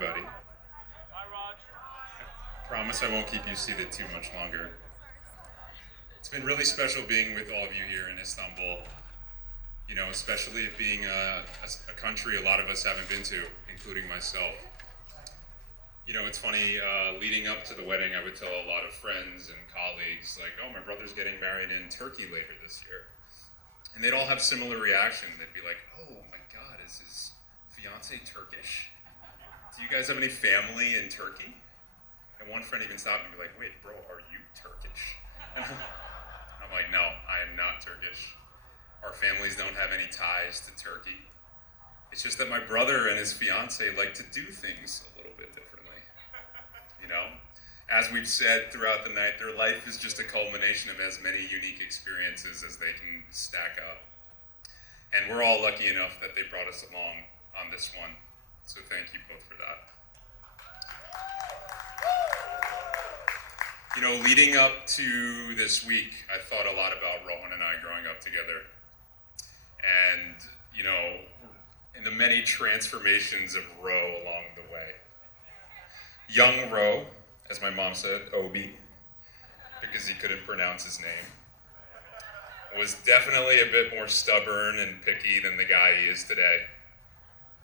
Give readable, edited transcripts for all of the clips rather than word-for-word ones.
everybody. Promise I won't keep you seated too much longer. It's been really special being with all of you here in Istanbul. You know, especially it being a country a lot of us haven't been to, including myself. You know, it's funny, leading up to the wedding, I would tell a lot of friends and colleagues, like, oh, my brother's getting married in Turkey later this year. And they'd all have similar reaction. They'd be like, oh my God, is his fiance Turkish? Do you guys have any family in Turkey? And one friend even stopped me and be like, wait, bro, are you Turkish? And I'm like, no, I am not Turkish. Our families don't have any ties to Turkey. It's just that my brother and his fiance like to do things a little bit differently. You know? As we've said throughout the night, their life is just a culmination of as many unique experiences as they can stack up. And we're all lucky enough that they brought us along on this one. So thank you both for that. You know, leading up to this week, I thought a lot about Rohan and I growing up together. And, you know, in the many transformations of Ro along the way. Young Ro, as my mom said, Obi, because he couldn't pronounce his name, was definitely a bit more stubborn and picky than the guy he is today.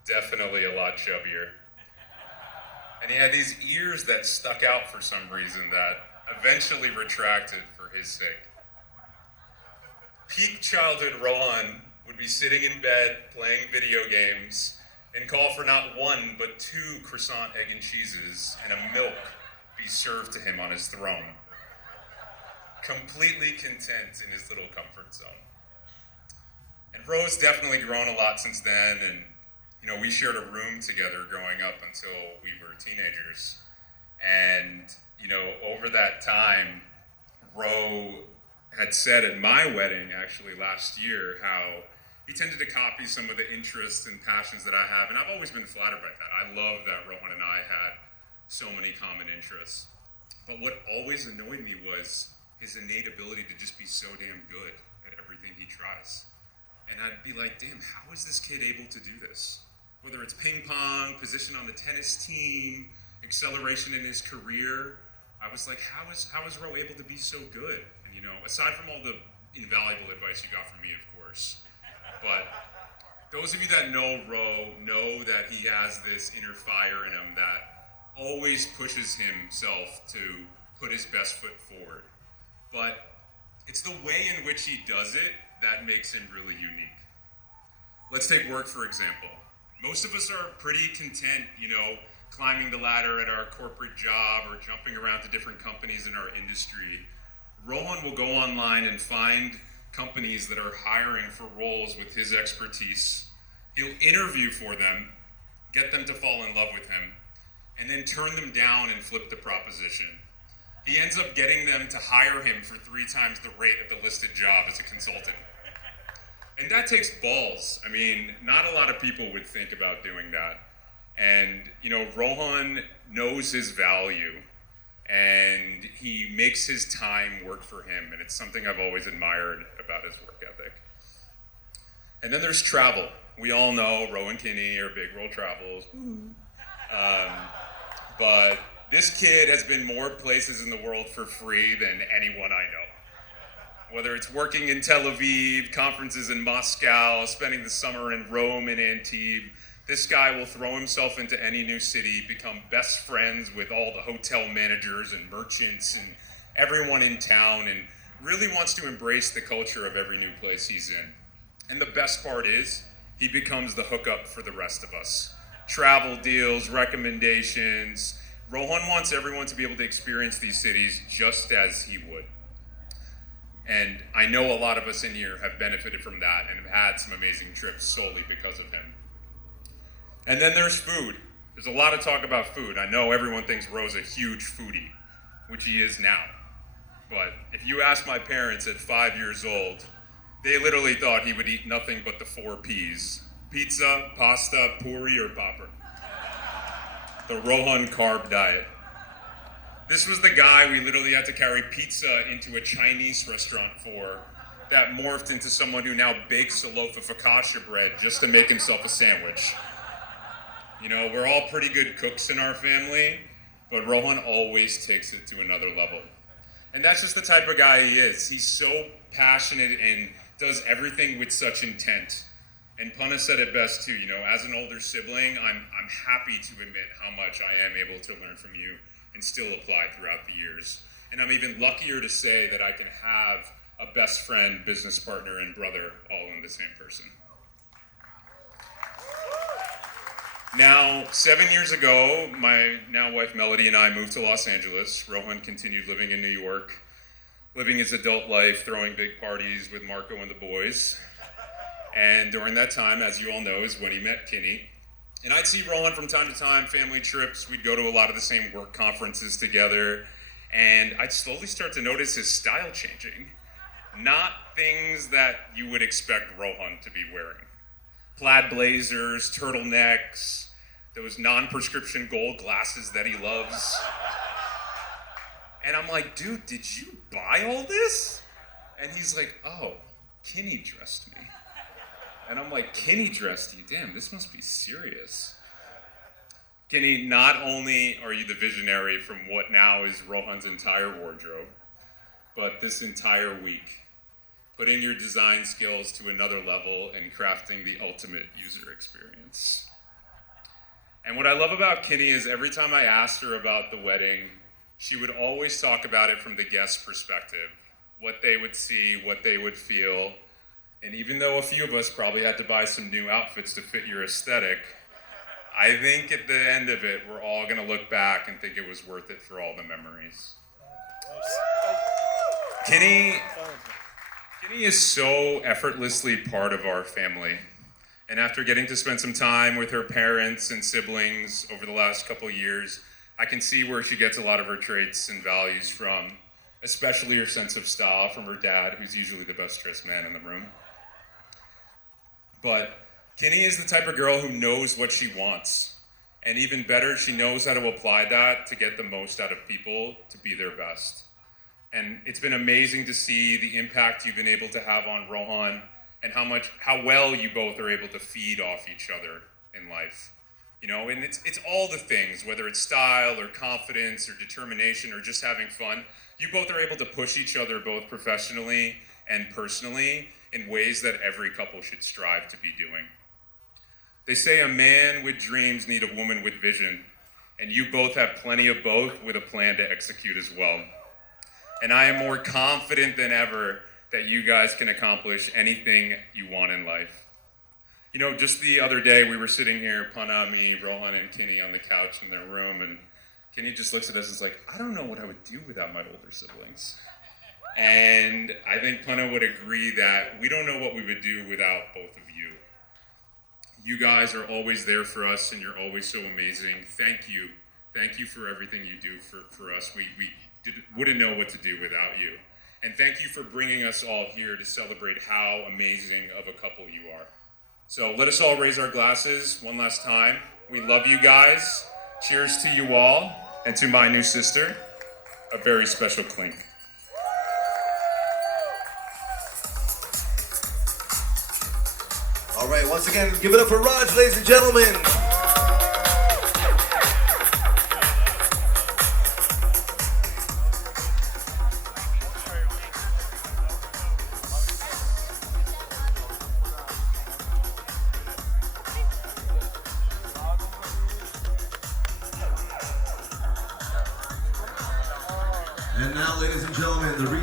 Definitely a lot chubbier. And he had these ears that stuck out for some reason that eventually retracted for his sake. Peak childhood Rohan would be sitting in bed playing video games and call for not one but 2 croissant, egg, and cheeses and a milk be served to him on his throne. Completely content in his little comfort zone. And Ro's definitely grown a lot since then, and you know, we shared a room together growing up until we were teenagers. And you know, over that time, Ro had said at my wedding, actually last year, how he tended to copy some of the interests and passions that I have, and I've always been flattered by that. I love that Rohan and I had so many common interests. But what always annoyed me was his innate ability to just be so damn good at everything he tries. And I'd be like, damn, how is this kid able to do this? Whether it's ping pong, position on the tennis team, acceleration in his career, I was like, how is Ro able to be so good? And you know, aside from all the invaluable advice you got from me, of course, but those of you that know Ro know that he has this inner fire in him that always pushes himself to put his best foot forward. But it's the way in which he does it that makes him really unique. Let's take work, for example. Most of us are pretty content, you know, climbing the ladder at our corporate job or jumping around to different companies in our industry. Rohan will go online and find companies that are hiring for roles with his expertise. He'll interview for them, get them to fall in love with him, and then turn them down and flip the proposition. He ends up getting them to hire him for 3 times the rate of the listed job as a consultant. And that takes balls. I mean, not a lot of people would think about doing that. And, you know, Rohan knows his value, and he makes his time work for him, and it's something I've always admired about his work ethic. And then there's travel. We all know Ro and Kinney are big world travels. But this kid has been more places in the world for free than anyone I know. Whether it's working in Tel Aviv, conferences in Moscow, spending the summer in Rome and Antibes, this guy will throw himself into any new city, become best friends with all the hotel managers and merchants and everyone in town, and really wants to embrace the culture of every new place he's in. And the best part is, he becomes the hookup for the rest of us. Travel deals, recommendations. Rohan wants everyone to be able to experience these cities just as he would. And I know a lot of us in here have benefited from that and have had some amazing trips solely because of him. And then there's food. There's a lot of talk about food. I know everyone thinks Ro's a huge foodie, which he is now. But if you ask my parents at 5 years old, they literally thought he would eat nothing but the 4 Ps. Pizza, pasta, puri, or popper. The Rohan carb diet. This was the guy we literally had to carry pizza into a Chinese restaurant for that morphed into someone who now bakes a loaf of focaccia bread just to make himself a sandwich. You know, we're all pretty good cooks in our family, but Rohan always takes it to another level. And that's just the type of guy he is. He's so passionate and does everything with such intent. And Punna said it best too, you know, as an older sibling, I'm happy to admit how much I am able to learn from you and still apply throughout the years. And I'm even luckier to say that I can have a best friend, business partner, and brother all in the same person. Now, 7 years ago, my now wife Melody and I moved to Los Angeles. Rohan continued living in New York, living his adult life, throwing big parties with Marco and the boys. And during that time, as you all know, is when he met Kinney. And I'd see Rohan from time to time, family trips. We'd go to a lot of the same work conferences together. And I'd slowly start to notice his style changing. Not things that you would expect Rohan to be wearing. Plaid blazers, turtlenecks, those non-prescription gold glasses that he loves. And I'm like, dude, did you buy all this? And he's like, oh, Kinney dressed me. And I'm like, Kinney dressed you? Damn, this must be serious. Kinney, not only are you the visionary from what now is Rohan's entire wardrobe, but this entire week, putting your design skills to another level and crafting the ultimate user experience. And what I love about Kinney is every time I asked her about the wedding, she would always talk about it from the guest perspective, what they would see, what they would feel. And even though a few of us probably had to buy some new outfits to fit your aesthetic, I think at the end of it, we're all gonna look back and think it was worth it for all the memories. Kinney is so effortlessly part of our family. And after getting to spend some time with her parents and siblings over the last couple years, I can see where she gets a lot of her traits and values from, especially her sense of style from her dad, who's usually the best dressed man in the room. But Kinney is the type of girl who knows what she wants. And even better, she knows how to apply that to get the most out of people to be their best. And it's been amazing to see the impact you've been able to have on Rohan and how well you both are able to feed off each other in life. You know, and it's all the things, whether it's style or confidence or determination or just having fun. You both are able to push each other both professionally and personally in ways that every couple should strive to be doing. They say a man with dreams needs a woman with vision, and you both have plenty of both with a plan to execute as well. And I am more confident than ever that you guys can accomplish anything you want in life. You know, just the other day we were sitting here, Punna, me, Rohan, and Kinney on the couch in their room, and Kinney just looks at us and is like, I don't know what I would do without my older siblings. And I think Punna would agree that we don't know what we would do without both of you. You guys are always there for us, and you're always so amazing. Thank you. Thank you for everything you do for us. We wouldn't know what to do without you. And thank you for bringing us all here to celebrate how amazing of a couple you are. So let us all raise our glasses one last time. We love you guys. Cheers to you all, and to my new sister, a very special clink. All right, once again, give it up for Raj, ladies and gentlemen. And now, ladies and gentlemen, the reason